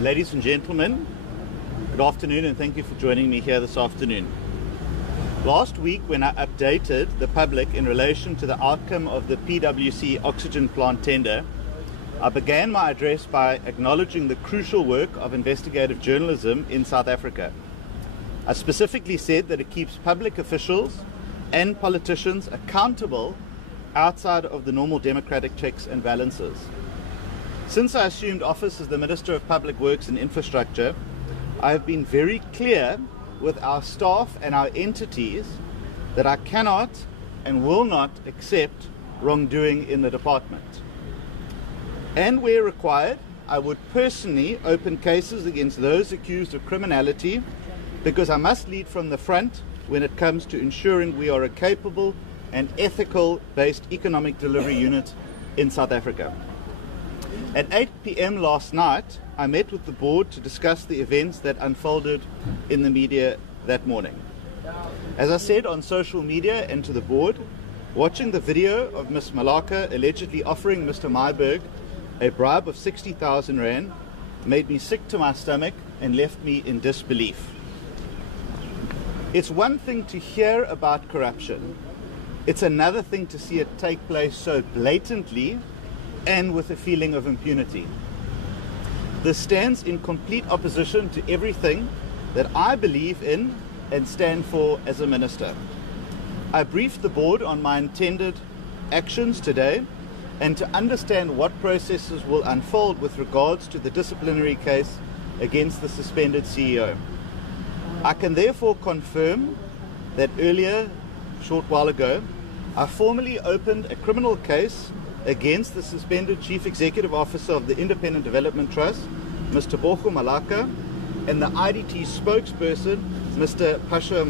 Ladies and gentlemen, good afternoon and thank you for joining me here this afternoon. Last week, when I updated the public in relation to the outcome of the PwC oxygen plant tender, I began my address by acknowledging the crucial work of investigative journalism in South Africa. I specifically said that it keeps public officials and politicians accountable outside of the normal democratic checks and balances. Since I assumed office as the Minister of Public Works and Infrastructure, I have been very clear with our staff and our entities that I cannot and will not accept wrongdoing in the department. And where required, I would personally open cases against those accused of criminality, because I must lead from the front when it comes to ensuring we are a capable and ethical-based economic delivery unit in South Africa. At 8 p.m. last night, I met with the board to discuss the events that unfolded in the media that morning. As I said on social media and to the board, watching the video of Ms. Malaka allegedly offering Mr. Myburgh a bribe of 60,000 rand made me sick to my stomach and left me in disbelief. It's one thing to hear about corruption. It's another thing to see it take place so blatantly and with a feeling of impunity. This stands in complete opposition to everything that I believe in and stand for as a minister. I briefed the board on my intended actions today and to understand what processes will unfold with regards to the disciplinary case against the suspended CEO. I can therefore confirm that earlier, a short while ago, I formally opened a criminal case against the suspended Chief Executive Officer of the Independent Development Trust, Mr. Borgo Malaka, and the IDT spokesperson, Mr. Pasha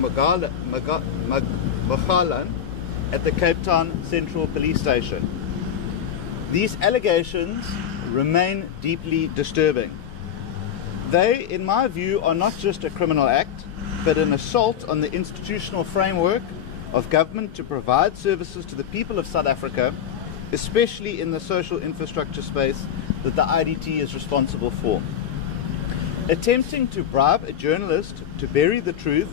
Magalan, at the Cape Town Central Police Station. These allegations remain deeply disturbing. They, in my view, are not just a criminal act, but an assault on the institutional framework of government to provide services to the people of South Africa, especially in the social infrastructure space that the IDT is responsible for. Attempting to bribe a journalist to bury the truth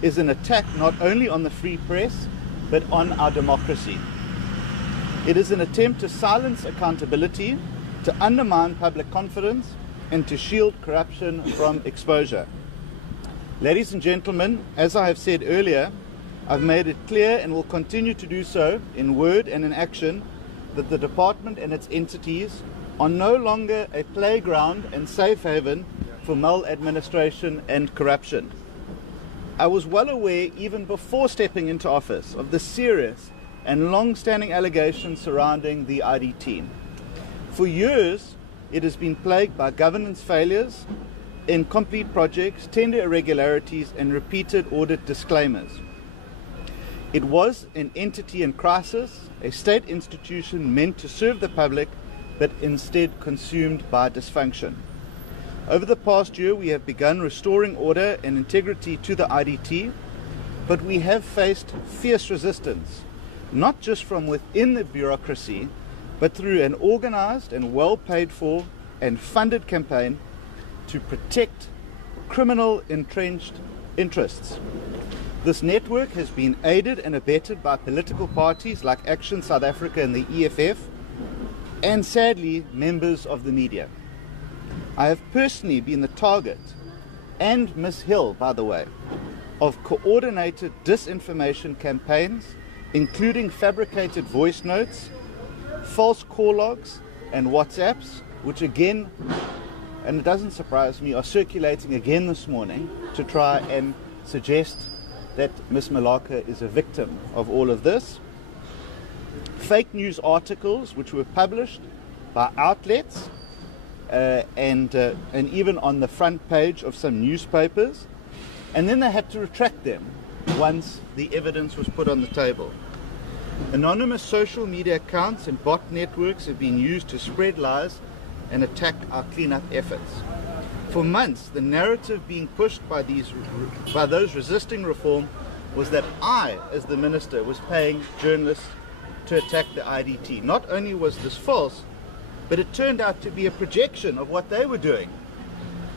is an attack not only on the free press, but on our democracy. It is an attempt to silence accountability, to undermine public confidence, and to shield corruption from exposure. Ladies and gentlemen, as I have said earlier, I've made it clear and will continue to do so in word and in action that the department and its entities are no longer a playground and safe haven for maladministration and corruption. I was well aware, even before stepping into office, of the serious and long-standing allegations surrounding the IDT. For years, it has been plagued by governance failures, incomplete projects, tender irregularities, and repeated audit disclaimers. It was an entity in crisis, a state institution meant to serve the public, but instead consumed by dysfunction. Over the past year, we have begun restoring order and integrity to the IDT, but we have faced fierce resistance, not just from within the bureaucracy, but through an organized and well paid for and funded campaign to protect criminal entrenched interests. This network has been aided and abetted by political parties like Action South Africa and the EFF, and sadly, members of the media. I have personally been the target, and Ms. Hill, by the way, of coordinated disinformation campaigns, including fabricated voice notes, false call logs, and WhatsApps, which again, and it doesn't surprise me, are circulating again this morning to try and suggest that Ms. Malaka is a victim of all of this. Fake news articles which were published by outlets and even on the front page of some newspapers, and then they had to retract them once the evidence was put on the table. Anonymous social media accounts and bot networks have been used to spread lies and attack our cleanup efforts. For months, the narrative being pushed by those resisting reform was that I, as the minister, was paying journalists to attack the IDT. Not only was this false, but it turned out to be a projection of what they were doing.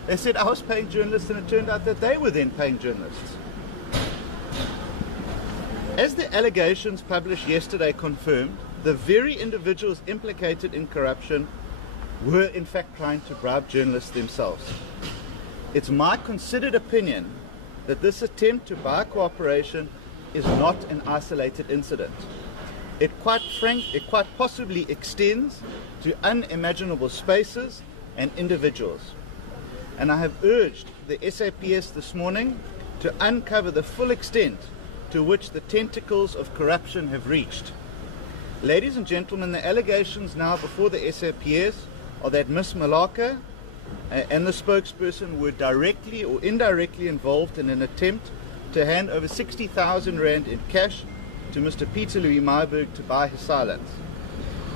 They said I was paying journalists, and it turned out that they were then paying journalists. As the allegations published yesterday confirmed, the very individuals implicated in corruption were in fact trying to bribe journalists themselves. It's my considered opinion that this attempt to buy cooperation is not an isolated incident. It quite possibly extends to unimaginable spaces and individuals. And I have urged the SAPS this morning to uncover the full extent to which the tentacles of corruption have reached. Ladies and gentlemen, the allegations now before the SAPS are that Ms. Malaka and the spokesperson were directly or indirectly involved in an attempt to hand over 60,000 rand in cash to Mr. Peter Louis Myburgh to buy his silence.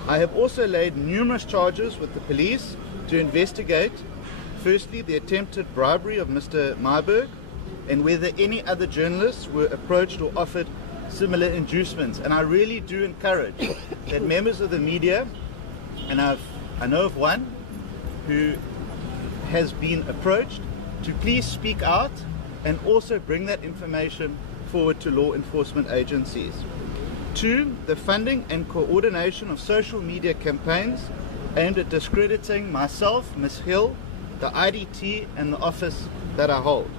I have also laid numerous charges with the police to investigate, firstly, the attempted bribery of Mr. Myburgh and whether any other journalists were approached or offered similar inducements. And I really do encourage that members of the media, and I know of one who has been approached, to please speak out and also bring that information forward to law enforcement agencies. 2, the funding and coordination of social media campaigns aimed at discrediting myself, Ms. Hill, the IDT and the office that I hold.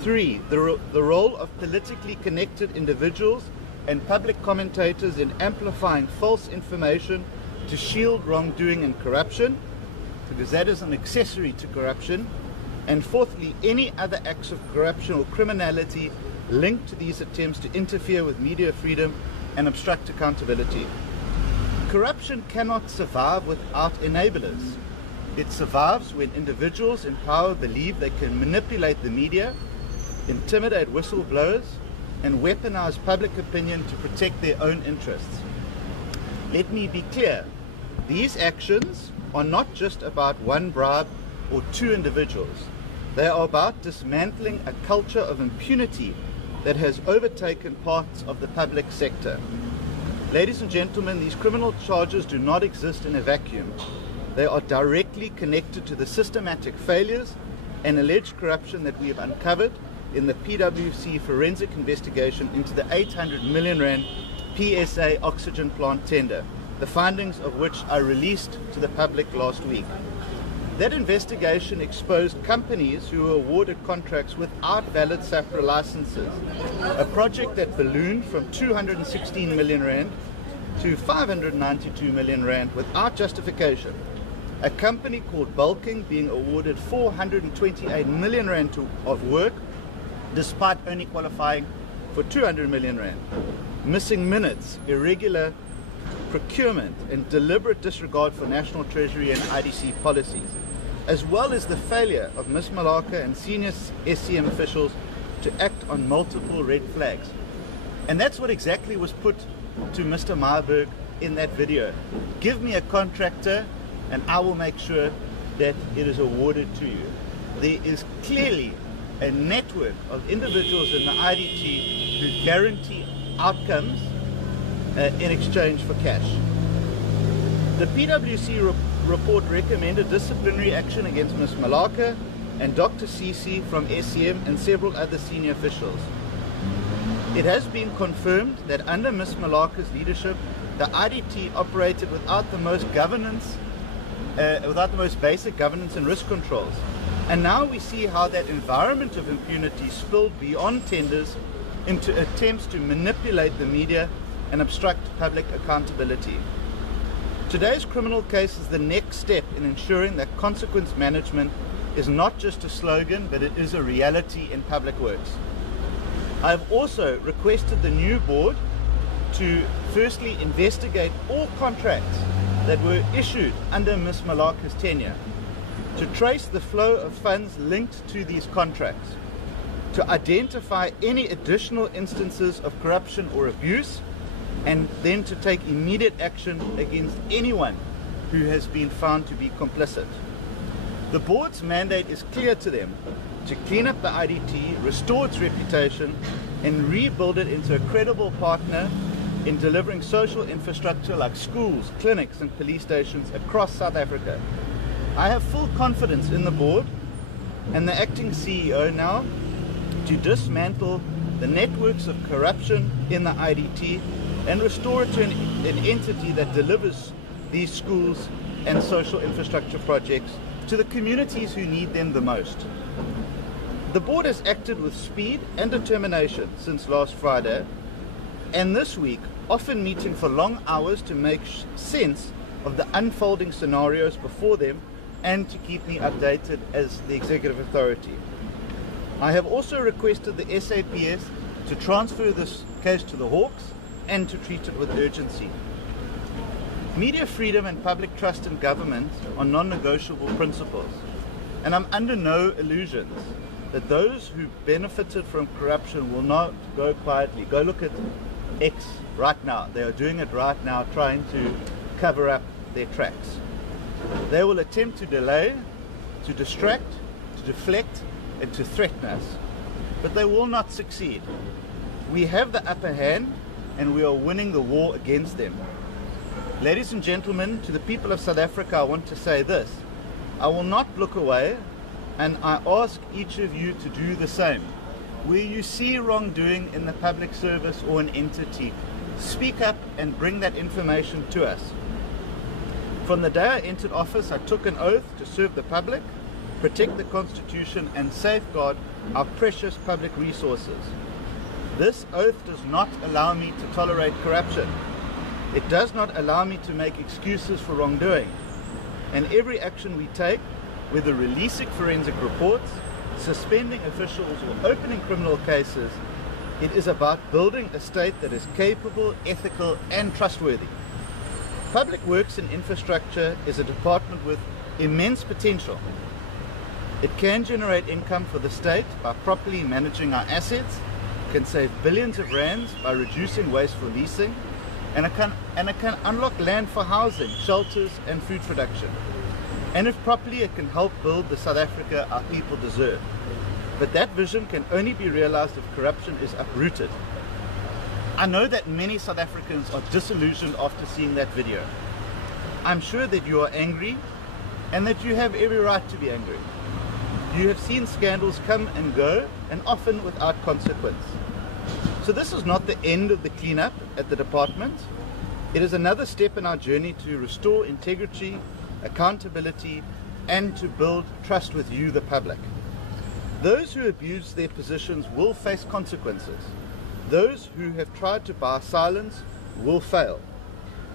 3, the role of politically connected individuals and public commentators in amplifying false information to shield wrongdoing and corruption, because that is an accessory to corruption. And 4thly, any other acts of corruption or criminality linked to these attempts to interfere with media freedom and obstruct accountability. Corruption cannot survive without enablers. It survives when individuals in power believe they can manipulate the media, intimidate whistleblowers, and weaponize public opinion to protect their own interests. Let me be clear, these actions are not just about one bribe or 2 individuals. They are about dismantling a culture of impunity that has overtaken parts of the public sector. Ladies and gentlemen, these criminal charges do not exist in a vacuum. They are directly connected to the systematic failures and alleged corruption that we have uncovered in the PwC forensic investigation into the 800 million rand PSA oxygen plant tender, the findings of which I released to the public last week. That investigation exposed companies who were awarded contracts without valid SAPRA licenses, a project that ballooned from 216 million rand to 592 million rand without justification. A company called Bulking being awarded 428 million rand of work despite only qualifying for 200 million rand. Missing minutes, irregular procurement and deliberate disregard for National Treasury and IDC policies, as well as the failure of Ms. Malaka and senior SCM officials to act on multiple red flags. And that's what exactly was put to Mr. Myburgh in that video. Give me a contractor and I will make sure that it is awarded to you. There is clearly a network of individuals in the IDT who guarantee outcomes in exchange for cash. The PwC report recommended disciplinary action against Ms. Malaka and Dr. Cece from SCM and several other senior officials. It has been confirmed that under Ms. Malaka's leadership, the IDT operated without the most basic governance and risk controls. And now we see how that environment of impunity spilled beyond tenders into attempts to manipulate the media and obstruct public accountability. Today's criminal case is the next step in ensuring that consequence management is not just a slogan, but it is a reality in Public Works. I have also requested the new board to firstly investigate all contracts that were issued under Ms. Malaka's tenure, to trace the flow of funds linked to these contracts, to identify any additional instances of corruption or abuse, and then to take immediate action against anyone who has been found to be complicit. The board's mandate is clear to them: to clean up the IDT, restore its reputation, and rebuild it into a credible partner in delivering social infrastructure like schools, clinics, and police stations across South Africa. I have full confidence in the board and the acting CEO now to dismantle the networks of corruption in the IDT and restore it to an entity that delivers these schools and social infrastructure projects to the communities who need them the most. The board has acted with speed and determination since last Friday, and this week often meeting for long hours to make sense of the unfolding scenarios before them and to keep me updated as the executive authority. I have also requested the SAPS to transfer this case to the Hawks and to treat it with urgency. Media freedom and public trust in government are non-negotiable principles, and I'm under no illusions that those who benefited from corruption will not go quietly. Go look at X right now. They are doing it right now, trying to cover up their tracks. They will attempt to delay, to distract, to deflect, and to threaten us, but they will not succeed. We have the upper hand, and we are winning the war against them. Ladies and gentlemen, to the people of South Africa, I want to say this. I will not look away, and I ask each of you to do the same. Where you see wrongdoing in the public service or an entity, speak up and bring that information to us. From the day I entered office, I took an oath to serve the public, protect the Constitution, and safeguard our precious public resources. This oath does not allow me to tolerate corruption. It does not allow me to make excuses for wrongdoing. And every action we take, whether releasing forensic reports, suspending officials, or opening criminal cases, it is about building a state that is capable, ethical, and trustworthy. Public Works and Infrastructure is a department with immense potential. It can generate income for the state by properly managing our assets, can save billions of rands by reducing wasteful leasing, and it can unlock land for housing, shelters, and food production. And if properly, it can help build the South Africa our people deserve. But that vision can only be realized if corruption is uprooted. I know that many South Africans are disillusioned after seeing that video. I'm sure that you are angry and that you have every right to be angry. You have seen scandals come and go, and often without consequence. So this is not the end of the cleanup at the department. It is another step in our journey to restore integrity, accountability, and to build trust with you, the public. Those who abuse their positions will face consequences. Those who have tried to buy silence will fail.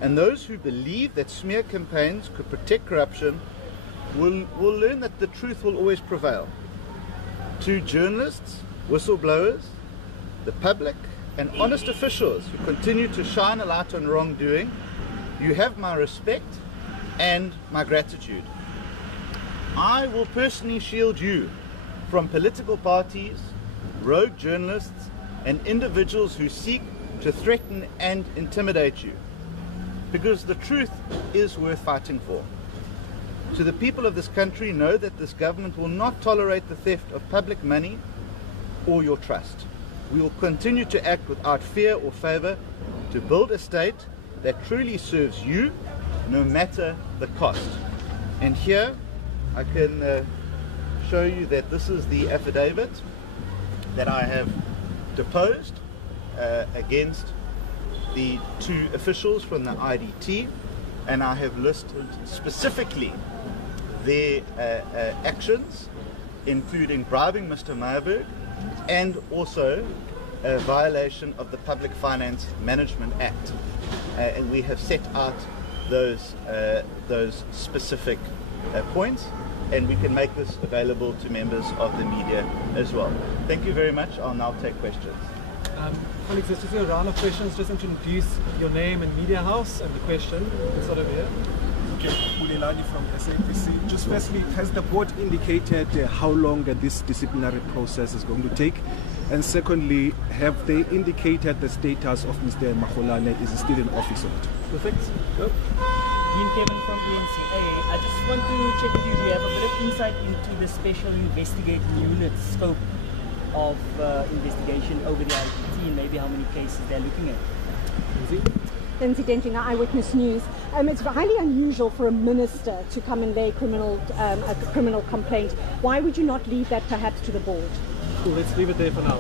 And those who believe that smear campaigns could protect corruption will learn that the truth will always prevail. To journalists, whistleblowers, the public, and honest officials who continue to shine a light on wrongdoing, you have my respect and my gratitude. I will personally shield you from political parties, rogue journalists, and individuals who seek to threaten and intimidate you, because the truth is worth fighting for. To the people of this country, know that this government will not tolerate the theft of public money or your trust. We will continue to act without fear or favor to build a state that truly serves you, no matter the cost. And here I can show you that this is the affidavit that I have deposed against the two officials from the IDT, and I have listed specifically their actions, including bribing Mr. Meyerberg and also a violation of the Public Finance Management Act. And we have set out those specific points, and we can make this available to members of the media as well. Thank you very much. I'll now take questions. Colleagues, let's just do a round of questions. Just introduce your name and media house and the question. Sort of here. Ulelani from SAPC. Just firstly, has the board indicated how long this disciplinary process is going to take? And secondly, have they indicated the status of Mr. Magolane? Is he still in office or not? Perfect. Go. Dean Kevin from ENCA. I just want to check with you, do you have a bit of insight into the Special Investigating Unit scope of investigation over the IDT, and maybe how many cases they're looking at? Easy. Lindsay Denting, Eyewitness News. It's highly unusual for a minister to come and lay a criminal complaint. Why would you not leave that perhaps to the board? Cool, let's leave it there for now.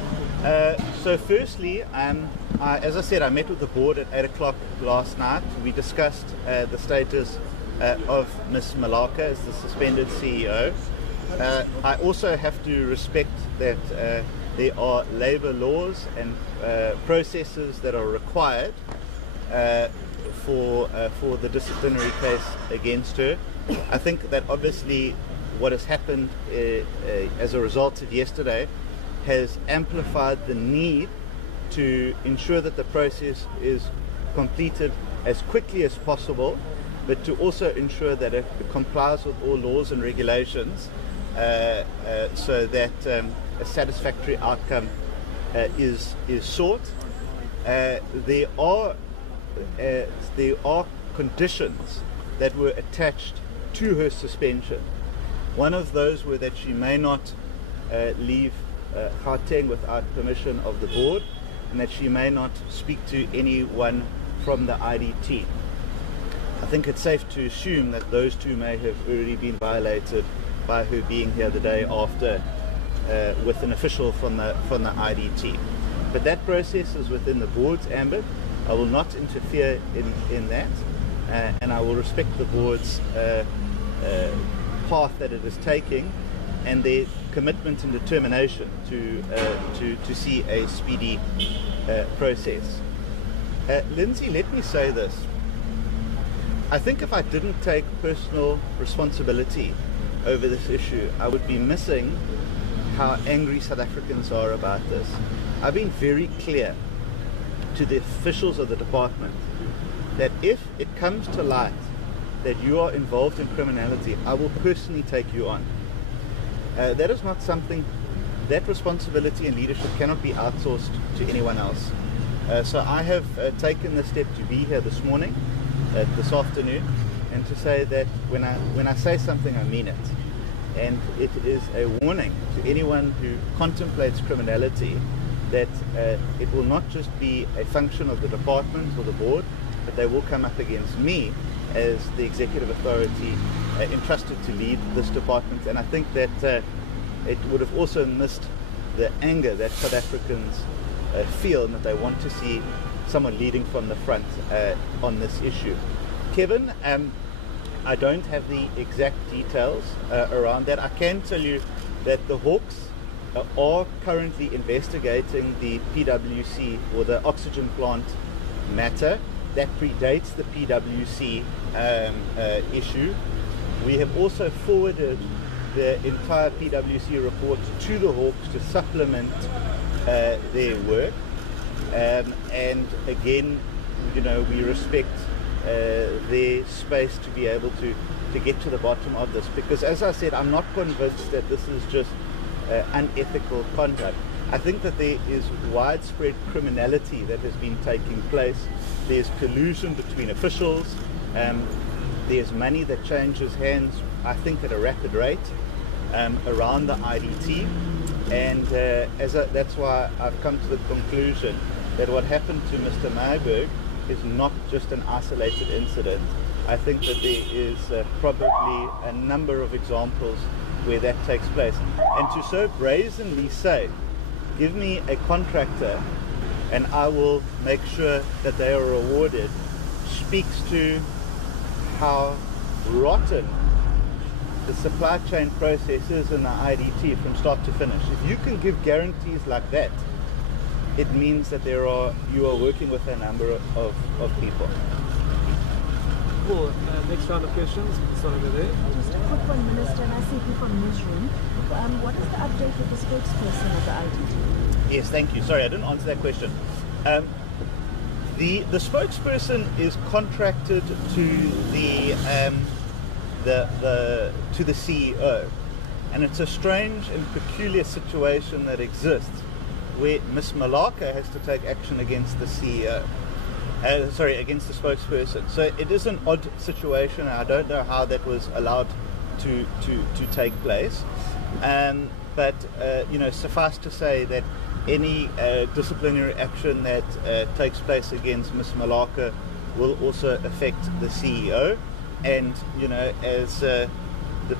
So firstly, as I said, I met with the board at 8 o'clock last night. We discussed the status of Ms. Malaka as the suspended CEO. I also have to respect that there are labour laws and processes that are required for the disciplinary case against her. I think that obviously what has happened as a result of yesterday has amplified the need to ensure that the process is completed as quickly as possible, but to also ensure that it complies with all laws and regulations so that a satisfactory outcome is sought. There are conditions that were attached to her suspension. One of those were that she may not leave Gauteng without permission of the board, and that she may not speak to anyone from the IDT. I think it's safe to assume that those two may have already been violated by her being here the day after with an official from the IDT. But that process is within the board's ambit. I will not interfere in that, and I will respect the board's path that it is taking and their commitment and determination to see a speedy process. Lindsay, let me say this. I think if I didn't take personal responsibility over this issue, I would be missing how angry South Africans are about this. I've been very clear to the officials of the department that if it comes to light that you are involved in criminality, I will personally take you on. That is not something, that responsibility and leadership cannot be outsourced to anyone else. So I have taken the step to be here this morning, this afternoon, and to say that when I say something, I mean it. And it is a warning to anyone who contemplates criminality that it will not just be a function of the department or the board, but they will come up against me as the executive authority entrusted to lead this department. And I think that it would have also missed the anger that South Africans feel, and that they want to see someone leading from the front on this issue. Kevin, I don't have the exact details around that. I can tell you that the Hawks are currently investigating the PwC, or the oxygen plant matter. That predates the PwC issue. We have also forwarded the entire PwC report to the Hawks to supplement their work. And again, we respect their space to be able to get to the bottom of this, because as I said, I'm not convinced that this is just unethical conduct. I think that there is widespread criminality that has been taking place. There's collusion between officials. There's money that changes hands, I think, at a rapid rate around the IDT. And that's why I've come to the conclusion that what happened to Mr. Myburgh is not just an isolated incident. I think that there is probably a number of examples where that takes place. And to so brazenly say, give me a contractor and I will make sure that they are rewarded, speaks to how rotten the supply chain process is in the IDT from start to finish. If you can give guarantees like that, it means that you are working with a number of people. Cool. Next round of questions. Start over there. Just a quick one, Minister, and I see you from the newsroom. What is the update with the spokesperson of the IDT? Yes, thank you. Sorry, I didn't answer that question. The spokesperson is contracted to the CEO, and it's a strange and peculiar situation that exists where Ms. Malaka has to take action against the CEO. Against the spokesperson. So it is an odd situation. I don't know how that was allowed to take place. But suffice to say that any disciplinary action that takes place against Ms. Malaka will also affect the CEO. And, you know, as the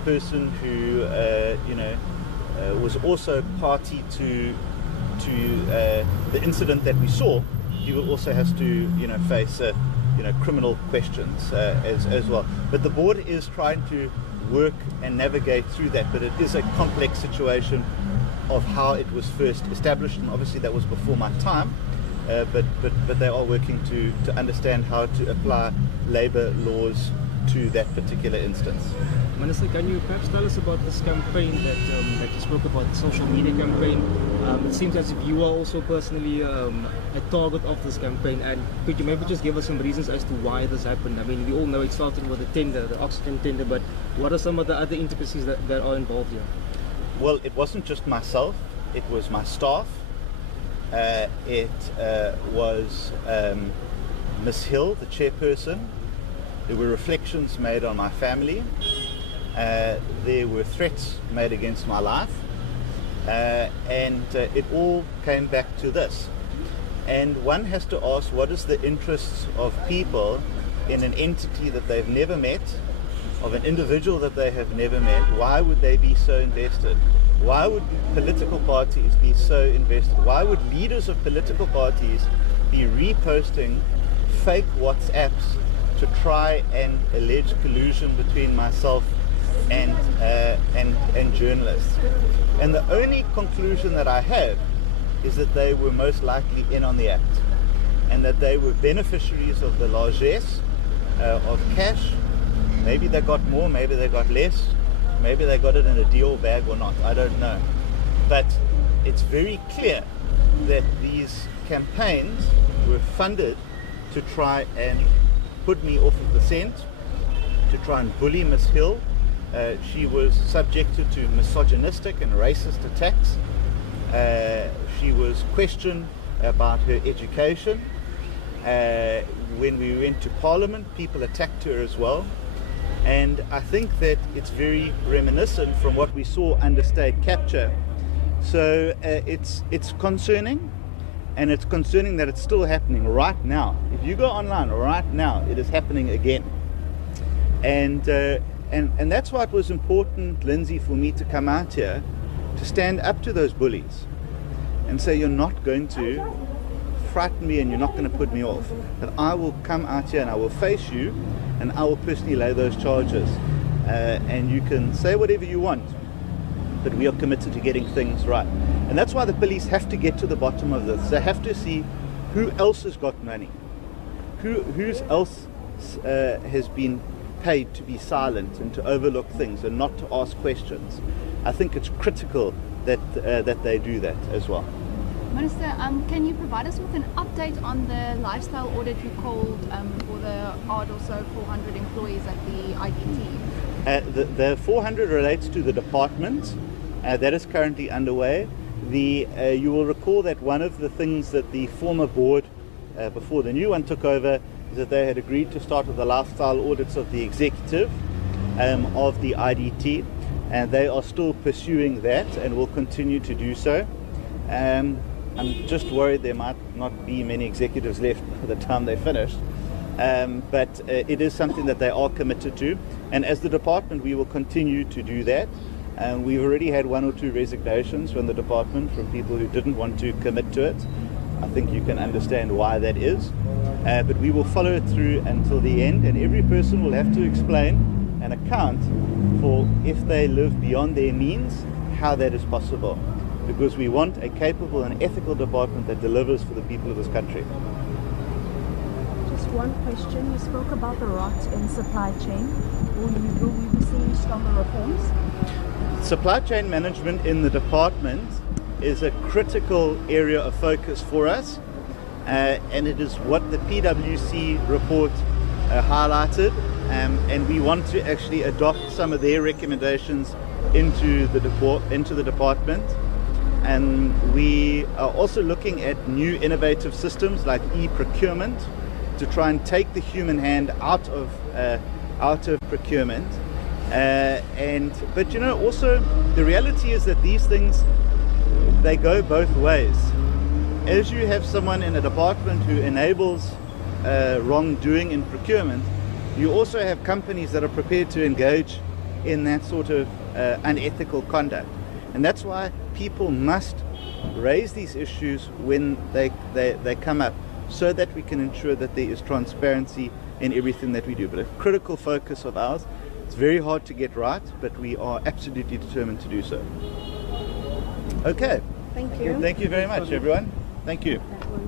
person who, was also party to the incident that we saw, he will also has to, you know, face, criminal questions as well. But the board is trying to work and navigate through that, but it is a complex situation of how it was first established, and obviously that was before my time, but they are working to understand how to apply labour laws to that particular instance. Minister, can you perhaps tell us about this campaign that you spoke about, the social media campaign? It seems as if you are also personally a target of this campaign, and could you maybe just give us some reasons as to why this happened? I mean, we all know it started with the tender, the oxygen tender, but what are some of the other intricacies that are involved here? Well, it wasn't just myself, it was my staff, it was Ms. Hill, the chairperson. There were reflections made on my family. There were threats made against my life. And it all came back to this. And one has to ask, what is the interests of people in an entity that they've never met, of an individual that they have never met? Why would they be so invested? Why would political parties be so invested? Why would leaders of political parties be reposting fake WhatsApps to try and allege collusion between myself and journalists? And the only conclusion that I have is that they were most likely in on the act, and that they were beneficiaries of the largesse of cash. Maybe they got more, maybe they got less, maybe they got it in a deal bag or not, I don't know. But it's very clear that these campaigns were funded to try and put me off of the scent, to try and bully Ms. Hill. She was subjected to misogynistic and racist attacks. She was questioned about her education. When we went to Parliament, people attacked her as well. And I think that it's very reminiscent from what we saw under state capture. So it's concerning, and it's concerning that it's still happening right now. If you go online right now, it is happening again. And that's why it was important, Lindsay, for me to come out here to stand up to those bullies and say, you're not going to frighten me and you're not going to put me off. That I will come out here and I will face you and I will personally lay those charges. And you can say whatever you want, but we are committed to getting things right. And that's why the police have to get to the bottom of this. They have to see who else has got money, who else has been paid to be silent and to overlook things and not to ask questions. I think it's critical that they do that as well. Minister, can you provide us with an update on the lifestyle audit you called for the odd or so 400 employees at the IDT? The 400 relates to the department. That is currently underway. You will recall that one of the things that the former board, before the new one took over, is that they had agreed to start with the lifestyle audits of the executive of the IDT, and they are still pursuing that and will continue to do so. I'm just worried there might not be many executives left by the time they finish, but it is something that they are committed to, and as the department we will continue to do that. We've already had 1 or 2 resignations from the department from people who didn't want to commit to it. I think you can understand why that is, but we will follow it through until the end, and every person will have to explain and account for, if they live beyond their means, how that is possible, because we want a capable and ethical department that delivers for the people of this country. Just one question. You spoke about the rot in supply chain. Will we be seeing stronger reforms? Supply chain management in the department is a critical area of focus for us, and it is what the PwC report highlighted, and we want to actually adopt some of their recommendations into the department. And we are also looking at new innovative systems like e-procurement to try and take the human hand out of procurement. But you know, also the reality is that these things, they go both ways. As you have someone in a department who enables wrongdoing in procurement, you also have companies that are prepared to engage in that sort of unethical conduct. And that's why people must raise these issues when they come up, so that we can ensure that there is transparency in everything that we do. But a critical focus of ours. It's very hard to get right, but we are absolutely determined to do so. Okay. Thank you. Thank you very much, everyone. Thank you. That was